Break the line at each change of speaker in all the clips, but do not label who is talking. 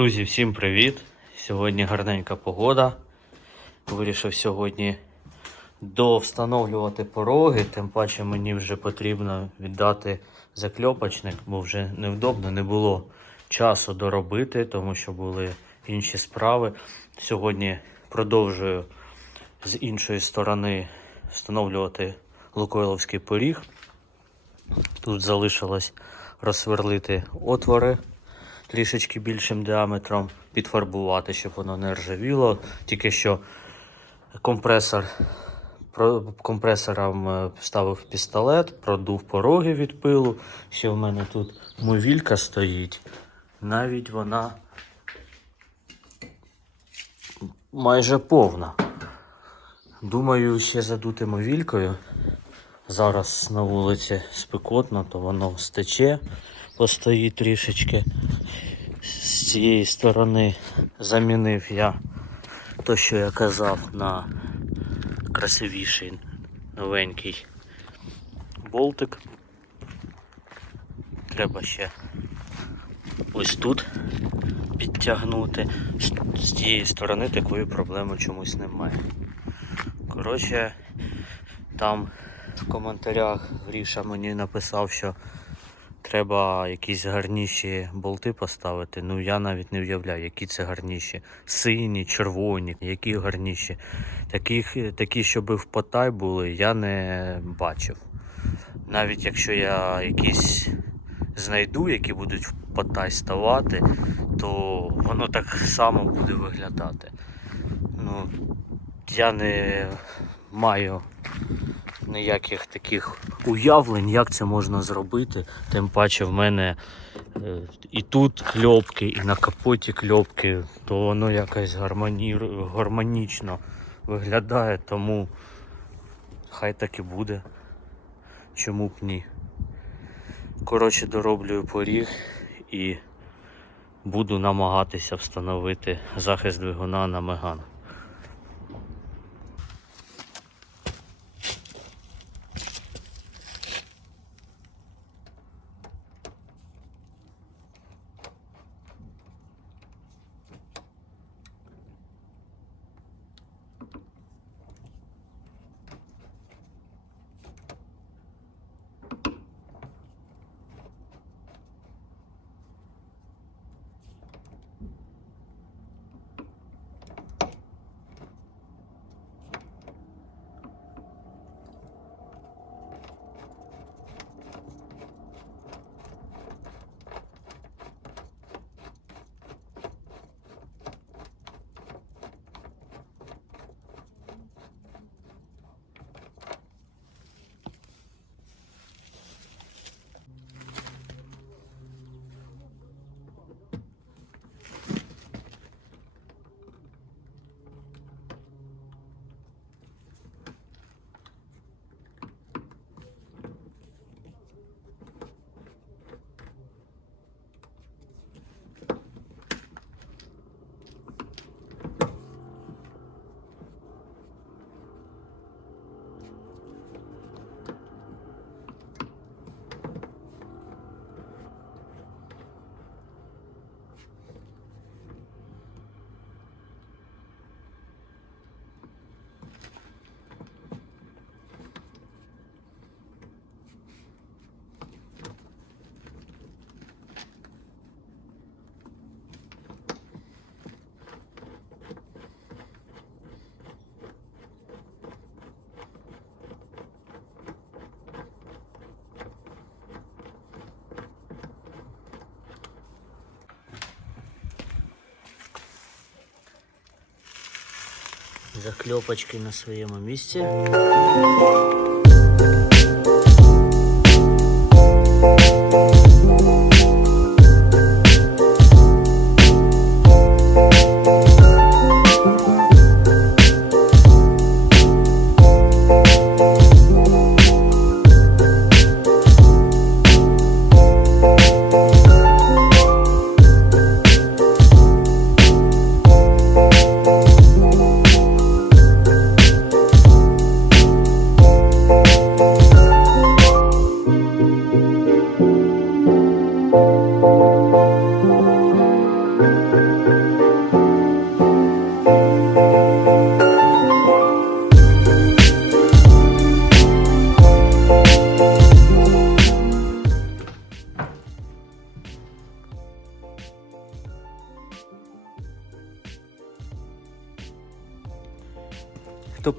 Друзі, всім привіт! Сьогодні гарненька погода. Вирішив сьогодні довстановлювати пороги, тим паче мені вже потрібно віддати закльопочник, бо вже невдобно не було часу доробити, тому що були інші справи. Сьогодні продовжую з іншої сторони встановлювати лукойловський поріг. Тут залишилось розсверлити отвори трішечки більшим діаметром, підфарбувати, щоб воно не ржавіло. Тільки що компресор, компресором е, вставив пістолет, продув пороги від пилу. Ще в мене тут мовілька стоїть. Навіть вона майже повна. Думаю, ще задути мовількою. Зараз на вулиці спекотно, то воно стече, постоїть трішечки. З цієї сторони замінив я то, що я казав, на красивіший новенький болтик. Треба ще ось тут підтягнути. З- тієї сторони такої проблеми чомусь немає. Коротше, там в коментарях Гріша мені написав, що треба якісь гарніші болти поставити. Ну я навіть не уявляю, які це гарніші. Сині, червоні, які гарніші. Таких, такі, щоб в потай були, я не бачив. Навіть якщо я якісь знайду, які будуть в потай ставати, то воно так само буде виглядати. Ну, я не маю ніяких таких уявлень, як це можна зробити. Тим паче в мене е, і тут кльопки, і на капоті кльопки, то воно якось гармоні... гармонічно виглядає, тому хай так і буде. Чому б ні. Коротше, дороблюю поріг і буду намагатися встановити захист двигуна на меган. Закльопочки на своєму місці.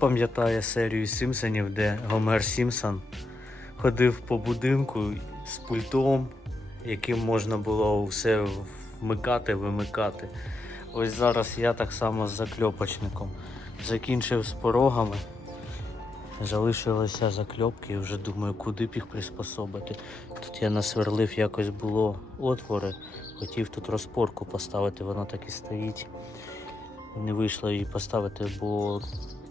Пам'ятає серію Сімпсонів, де Гомер Сімпсон ходив по будинку з пультом, яким можна було все вмикати, вимикати. Ось зараз я так само з закльопочником. Закінчив з порогами. Залишилися закльопки і вже думаю, куди б їх приспособити. Тут я насверлив якось було отвори, хотів тут розпорку поставити, воно так і стоїть. Не вийшло її поставити, бо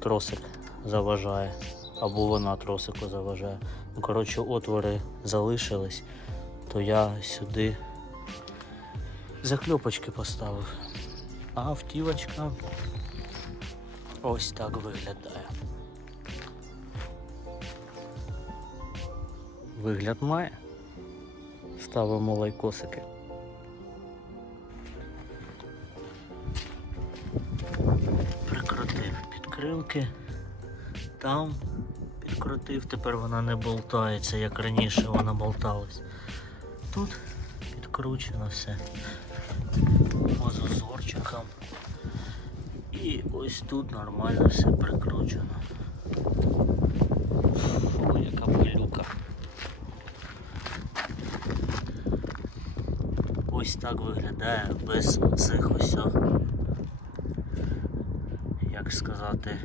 тросик заважає. Або вона тросику заважає. Ну, коротше, отвори залишились, то я сюди закльопочки поставив. А автівочка ось так виглядає. Вигляд має. Ставимо лайкосики. Підкрилки. Там підкрутив, тепер вона не болтається, як раніше вона болталась. Тут підкручено все по. І ось тут нормально все прикручено. Фу, яка пилюка. Ось так виглядає без цих ось, як сказати,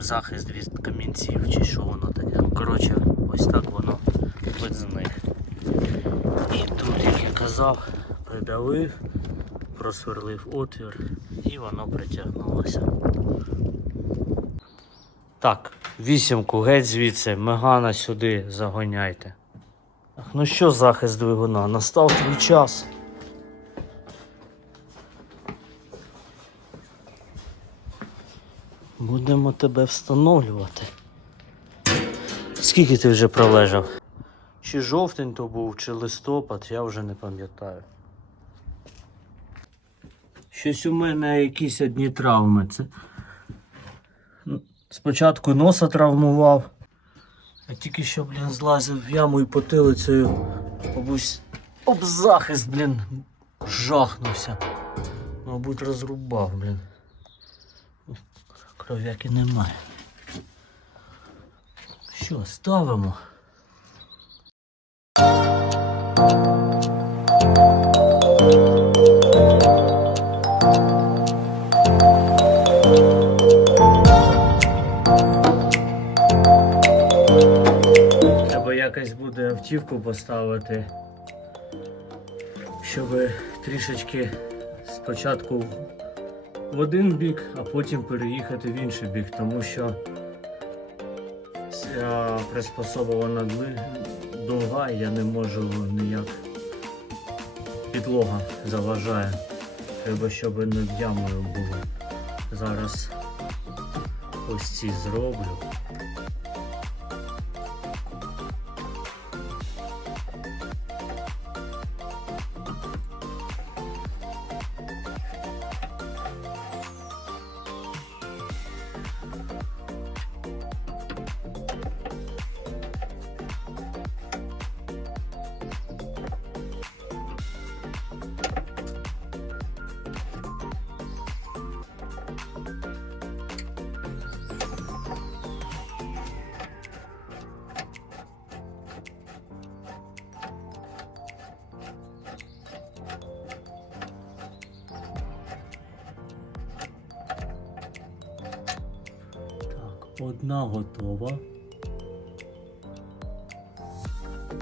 захист від камінців чи що воно таке. Ну, Коротше, ось так воно без них. І тут, як я казав, придавив, просверлив отвір і воно притягнулося. Так, вісімку геть звідси, мегана сюди загоняйте. Ну що захист двигуна? Настав твій час. Будемо тебе встановлювати. Скільки ти вже пролежав? Чи жовтень то був, чи листопад, я вже не пам'ятаю. Щось у мене якісь одні травми. Це... ну, Спочатку носа травмував, а тільки що, блін, злазив в яму і потилицею. Мабуть, об захист, блін, жахнувся. Мабуть, розрубав, блін. Кров'яки немає. Що, ставимо? Треба якось буде автівку поставити, щоб трішечки спочатку в один бік, а потім переїхати в інший бік, тому що ця приспособа вона довга і я не можу ніяк. Підлога заважає. Треба, щоб над ямою було. Зараз ось ці зроблю. Одна готова.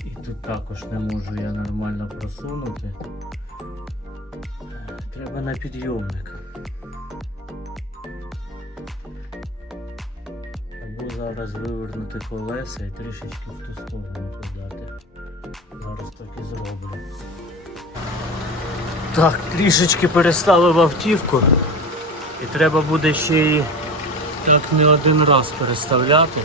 І тут також не можу я нормально просунути. Треба на підйомник. Або зараз вивернути колеса і трішечки в ту сторону подати. Зараз так і зроблю. Так, трішечки переставив автівку. І треба буде ще її так не один раз переставляти.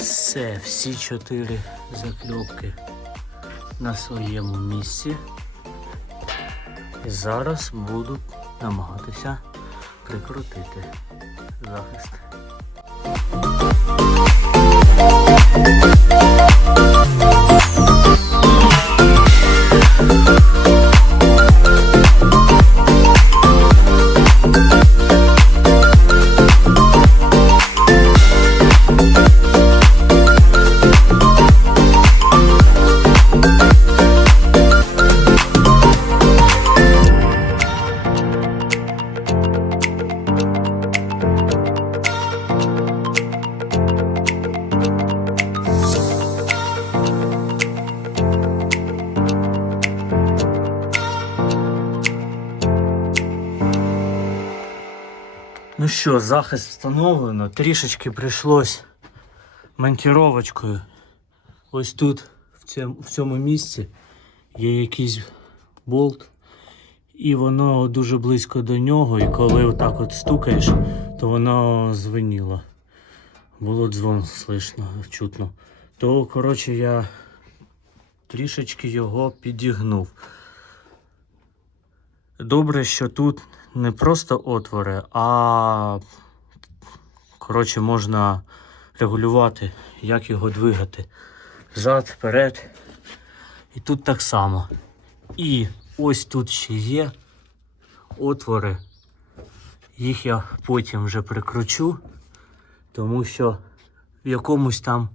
Все, всі чотири закльопки на своєму місці. І зараз буду намагатися прикрутити захист. Що, захист встановлено. Трішечки прийшлось монтіровочкою. Ось тут, в цьому, в цьому місці, є якийсь болт. І воно дуже близько до нього, і коли отак от стукаєш, то воно звеніло. Було дзвон слышно, чутно. То, коротше, я трішечки його підігнув. Добре, що тут не просто отвори, а коротше, можна регулювати, як його двигати. Зад, вперед. І тут так само. І ось тут ще є отвори. Їх я потім вже прикручу, тому що в якомусь там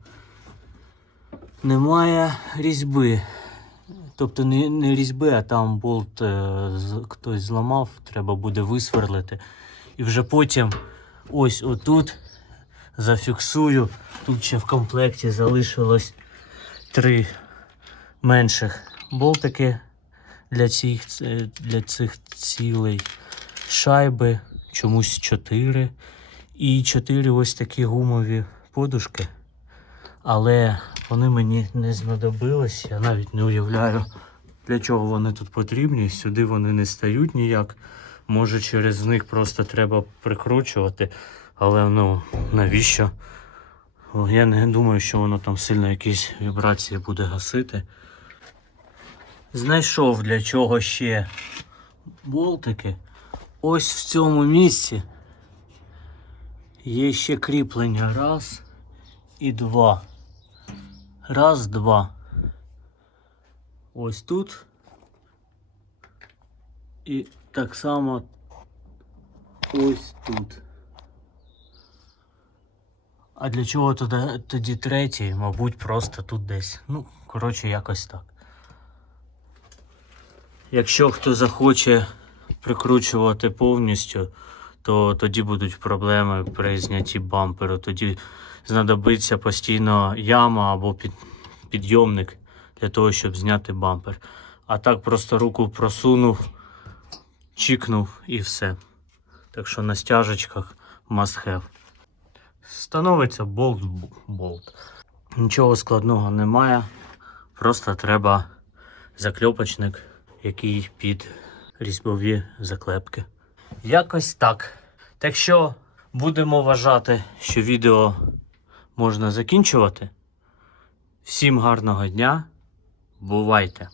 немає різьби. Тобто не, не різьби, а там болт е, хтось зламав, треба буде висверлити. І вже потім ось отут зафіксую. Тут ще в комплекті залишилось три менших болтики для цих, е, для цих цілей. Шайби, чомусь чотири. І чотири ось такі гумові подушки. Але вони мені не знадобились. Я навіть не уявляю, для чого вони тут потрібні. Сюди вони не стають ніяк. Може, через них просто треба прикручувати. Але ну, навіщо? Я не думаю, що воно там сильно якісь вібрації буде гасити. Знайшов для чого ще болтики. Ось в цьому місці є ще кріплення. Раз і два. Раз, два. Ось тут. І так само ось тут. А для чого тоді, тоді третій? Мабуть, просто тут десь. Ну, коротше, якось так. Якщо хто захоче прикручувати повністю, то тоді будуть проблеми при знятті бамперу. Тоді знадобиться постійно яма або під, підйомник для того, щоб зняти бампер. А так просто руку просунув, чікнув і все. Так що на стяжечках must have. Становиться болт-болт. Нічого складного немає. Просто треба закльопочник, який під різьбові заклепки. Якось так. Так що будемо вважати, що відео можна закінчувати. Всім гарного дня. Бувайте!